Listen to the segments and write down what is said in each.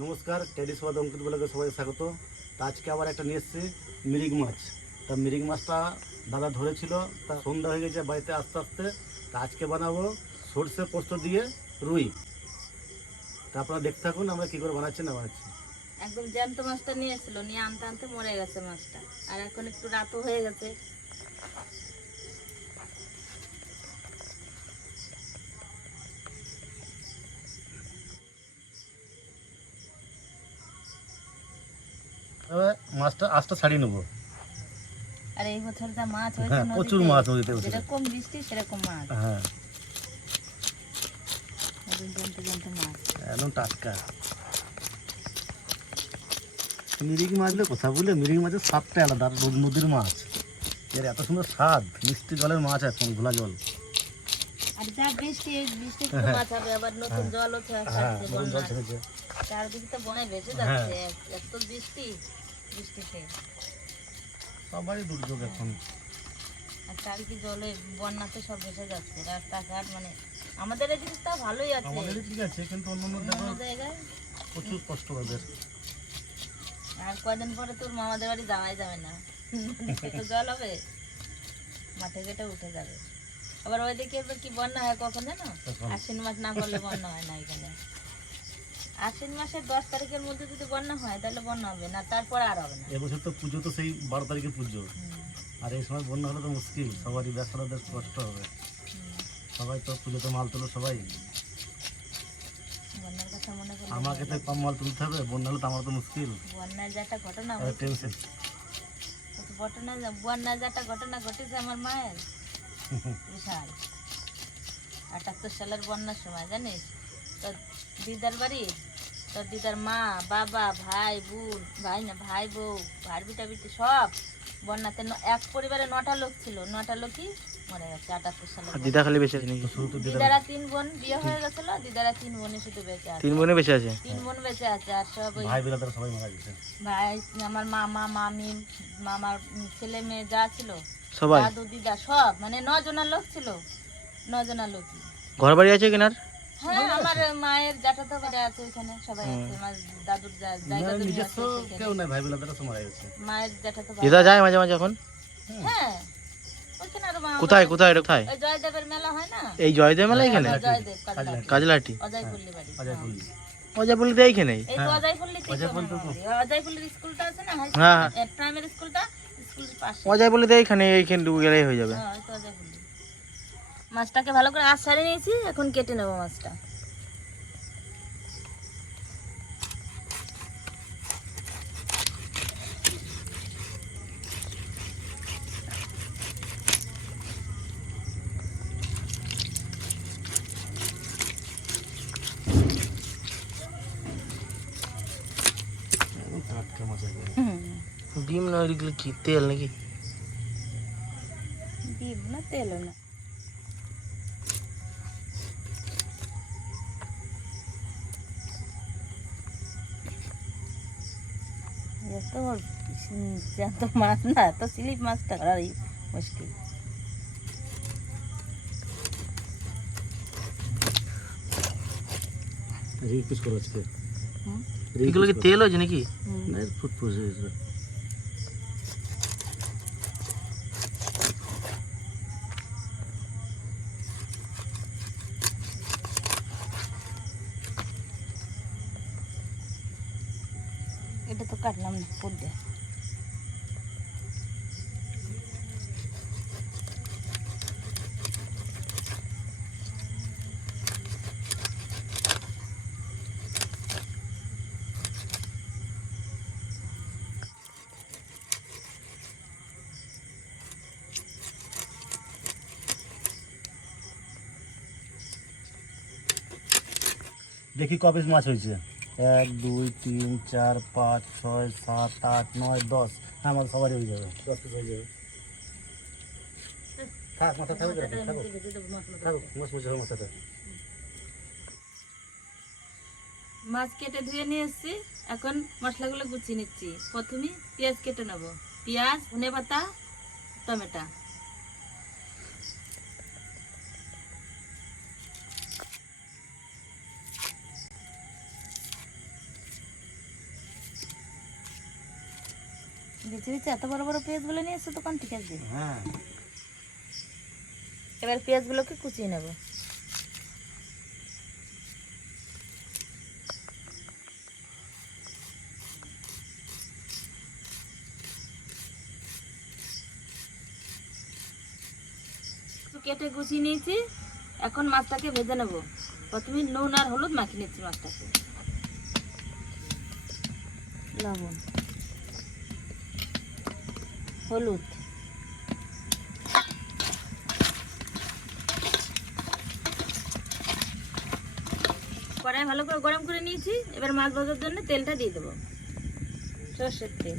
নমস্কার টেডিস বাদ অঙ্কিত বলাকে সবাই স্বাগত। তা আজকে আবার একটা নিয়ে এসেছি মিরিক মাছ। তা মিরিক মাছটা দাদা ধরেছিল, তা সন্ধ্যা হয়ে গেছে বাড়িতে আস্তে আস্তে। তা আজকে বানাবো সর্ষে পোস্ত দিয়ে রুই। তা আপনারা দেখতে থাকুন, আমরা কী করে বানাচ্ছি না বানাচ্ছি। একদম জ্যান্ত মাছটা নিয়ে এসেছিল, নিয়ে আনতে আনতে মরে গেছে মাছটা। আর এখন একটু রাতও হয়ে গেছে। মাছটা ছাড়িয়ে নেব। আর এই বছর যা মাছ হয়েছে হ্যাঁ, প্রচুর মাছ নদীতে যেরকম বৃষ্টি সেরকম মাছ। হ্যাঁ। একদম টাটকা। মিরিক মাছলে কথা বলে মিরিক মাছের স্বাদটা আলাদা নদীর মাছ। এর এত সুন্দর স্বাদ মিষ্টি জলের মাছ এখন ঘোলা জল। আর যা বৃষ্টি বৃষ্টি হ্যাঁ। মাছ হবে আবার নতুন জলও ছে- হ্যাঁ চারদিকে তো বনে ভেসে। যাচ্ছে এত বৃষ্টি। বৃষ্টিতে। সবারই দুর্যোগ এখন। আর চারিদিকে জলে বন্যাতে সব ভেসে যাচ্ছে। রাস্তাঘাট মানে আমাদের এদিকে তো ভালোই আছে। আমাদের ঠিক আছে কিন্তু অন্য জায়গায় প্রচুর কষ্ট ওদের আর কয়দিন পরে তোর মামাদের বাড়ি যাওয়াই যাবে না। জল হবে। মাঠে ঘেটে উঠে যাবে। আবার ওইদিকে কি বন্যা হয় কখন জানো? আশ্বিন মাস না করলে বন্যা হয় না এখানে। আশ্বিন মাসের দশ তারিখের মধ্যে যদি বন্যা হয় তাহলে বন্যা হবে না তারপর আর হবে না। এবছর তো পুজো তো সেই বারো তারিখে পুজো। আর এই সময় বন্যা হলে তো মুশকিল সবারই ব্যবসাদারদের কষ্ট হবে। সবাই তো পুজোতে মাল তোলো সবাই। আমাকে তো কম মাল তুলতে হবে বন্যা হলে তো আমার তো মুশকিল। বন্যার যে একটা ঘটনা টেনশন। ঘটনা বন্যার যে একটা ঘটনা ঘটেছে আমার মায়ের। বিশাল। আটাত্তর সালের বন্যার সময় জানিস? তো দিদার বাড়ি তো দিদার মা বাবা ভাই বোন ভাই না ভাই বউ ভাই বিটা বিটি সব বন্যাতে এক পরিবারে নটা লোক ছিল নটা লোকই মরে গেছে আটাত্তর সালে দিদা খালি বেঁচে আছে নাকি? দিদার তিন বোন বিয়ে হয়ে গেছিল দিদারা তিন বোনই শুধু বেঁচে আছে। তিন বোনে বেঁচে আছে? তিন বোন বেঁচে আছে আর সব ওই ভাই বিলাদের সবাই মারা গেছে। ভাই আমার মামা মামি মামার ছেলে মেয়ে যা ছিল সবাই? দাদু দিদা সব মানে নজনের লোক ছিল নজনের লোকই। ঘর বাড়ি আছে কিনার? হ্যাঁ আমার মায়ের জ্যাঠাতো বাড়ি আছে ওইখানে সবাই আছে আমার দাদুর জায়গা না, নিজস্ব কেউ নাই ভাই বিলাদের সব মারা গেছে মায়ের জ্যাঠাতো বাড়ি দিদা যায় মাঝে মাঝে এখন? হ্যাঁ। আরও মা- কোথায় কোথায় এটা কোথায়? ওই জয়দেবের মেলা হয় না? এই জয়দেব মেলা এখানে? হ্যাঁ, জয়দেব কাজলাটি অজয়পল্লী বাড়ি। অজয় পল্লী অজয় বলি তো এইখানেই? এই তো অজয়পল্লী অজয়পল্লী অজয়পল্লীর স্কুলটা আছে না? হ্যাঁ। প্রাইমারি স্কুলটা স্কুলের পাশে। অজয় এইখানে এইখানে ডুবে গেলেই হয়ে যাবে। হ্যাঁ, অজয়পল্লী। মাছটাকে ভালো করে আশ সারিয়ে নিয়েছি এখন কেটে নেব মাছটা। ডিম না কি তেল নাকি ডিম না তেল না জ্যান্ত মাছ না তো স্লিপ মাছটা ধরারই মুশকিল। রিল পিস করো আজকে এগুলো কি তেল হয়েছে নাকি। না, ফুটফুস হয়েছে। এটা তো কাটলাম না দিয়ে দেখি ক পিস মাছ হয়েছে। এক দুই তিন চার পাঁচ ছয় সাত আট নয় দশ। হ্যাঁ আমার সবারই হয়ে যাবে। দশ পিস হয়ে যাবে। থাক মাথা থাকুক থাকুক থাকুক মাছ হবে মাথাটা। মাছ কেটে ধুয়ে নিয়ে এসেছি। এখন মশলাগুলো গুছিয়ে নিচ্ছি। প্রথমে পেঁয়াজ কেটে নেব। পেঁয়াজ ধনে পাতা টমেটো। বিচি বিচি এত বড় বড় পেঁয়াজগুলো নিয়ে এসছো দোকান ঠিক আছে। হ্যাঁ। এবার পেঁয়াজগুলোকে কুচিয়ে নেব। কেটে কুচিয়ে নিয়েছি। এখন মাছটাকে ভেজে নেব। প্রথমে নুন আর হলুদ মাখিয়ে নিচ্ছি মাছটাকে। লবণ। হলুদ। কড়াই ভালো করে গরম করে নিয়েছি, এবার মাছ ভাজার জন্য তেলটা দিয়ে দেবো। সর্ষের তেল।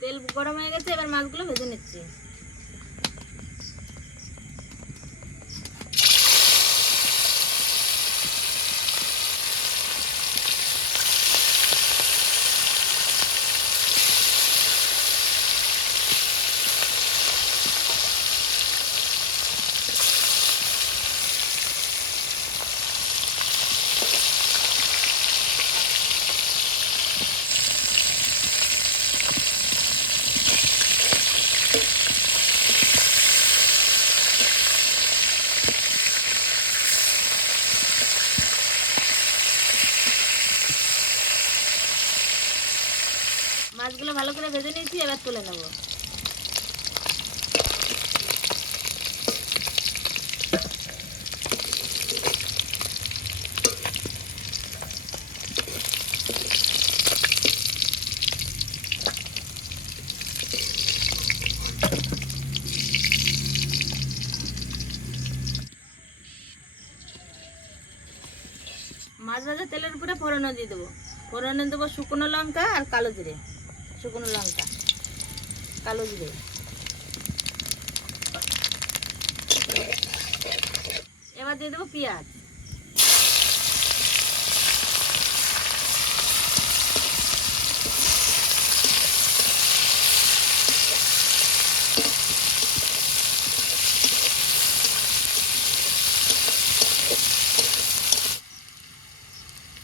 তেল গরম হয়ে গেছে, এবার মাছগুলো ভেজে নিচ্ছি। মাছগুলো ভালো করে ভেজে নিয়েছি, এবার তুলে নেব। মাছ ভাজা তেলের উপরে ফোড়নও দিয়ে দেবো। ফোড়নে দেবো শুকনো লঙ্কা আর কালো জিরে। শুকনো লঙ্কা, কালো জিরে। এবার দিয়ে দেবো পেঁয়াজ।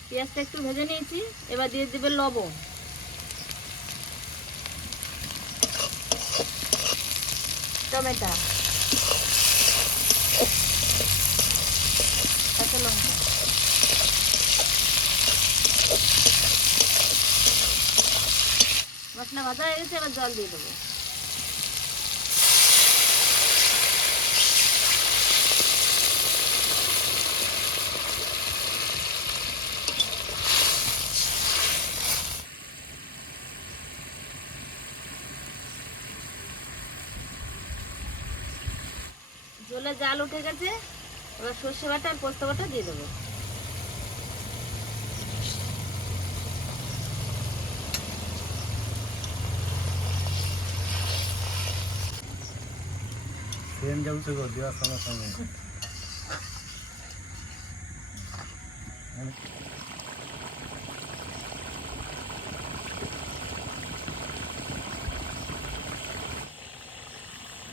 পেঁয়াজটা একটু ভেজে নিয়েছি, এবার দিয়ে দেবে লবণ। টমেটো। কাঁচা লঙ্কা। মশলা ভাজা হয়ে গেছে জল দিয়ে দেবো। জলে উঠে গেছে এবার সর্ষে বাটা আর পোস্ত বাটা দিয়ে দেবো। ট্রেন যাচ্ছে গো দেওয়ার সঙ্গে সঙ্গে।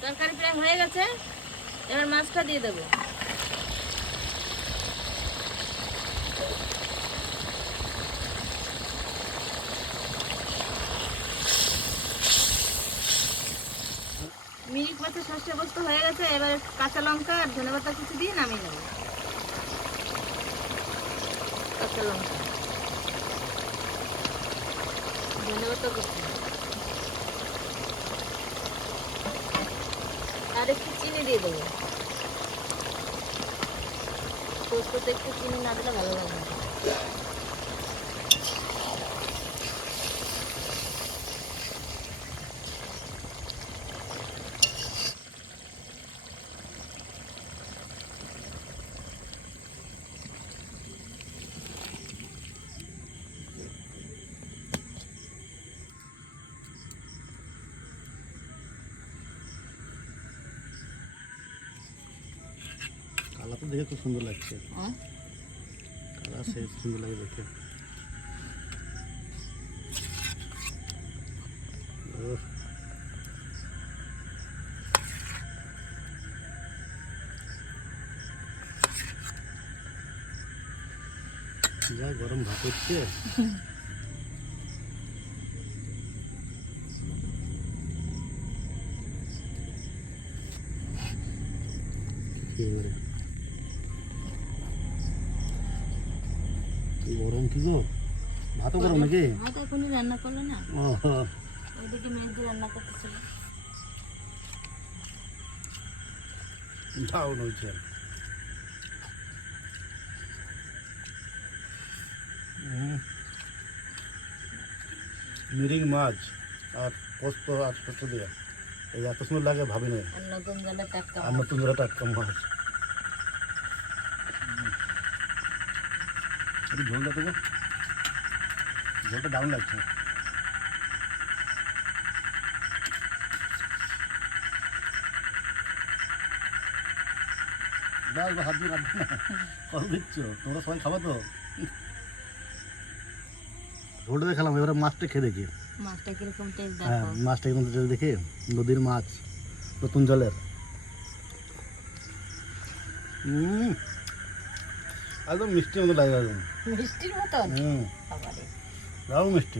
তরকারি প্রায় হয়ে গেছে। এবার মাছটা দিয়ে দেবো। মিনিট মাছের সর্ষে বস্তু হয়ে গেছে, এবার কাঁচা লঙ্কা আর ধনে পাতা কিছু দিয়ে নামিয়ে নেব। কাঁচা লঙ্কা। ধনে পাতা আর একটু চিনি দিয়ে দেবো। পোস্ততে একটু চিনি না দিলে ভালো লাগবে না। কালা তো দেখে খুব সুন্দর লাগছে হ্যাঁ কালা সে সুন্দর লাগে দেখে উফ, যা গরম ভাত হচ্ছে গরম কি গো ভাতও গরম নাকি? ভাত এখনই রান্না করল না। ও ওইদিকে মেয়েদের রান্না করতেছিল দারুণ হয়েছে উম। মিরিং মাছ আর পোস্ত আর পোস্ত দিয়ে। এই এত সুন্দর লাগে ভাবি না আর নতুন জলে টাটকা আর নতুন করে টাটকা মাছ। একটু ঝোলটা দেবো। ঝোলটা দারুণ লাগছে। দাও হাত দিয়ে না কত দিচ্ছ তোমরা সবাই খাব তো? ঝোলটা দেখালাম এবারে মাছটা খেয়ে দেখি। মাছটা কীরকম টেস্ট হ্যাঁ মাছটা দেখি? নদীর মাছ নতুন জলের। হুম একদম মিষ্টির মতো লাগে একদম। মিষ্টির মতন? হুম। দারুণ মিষ্টি।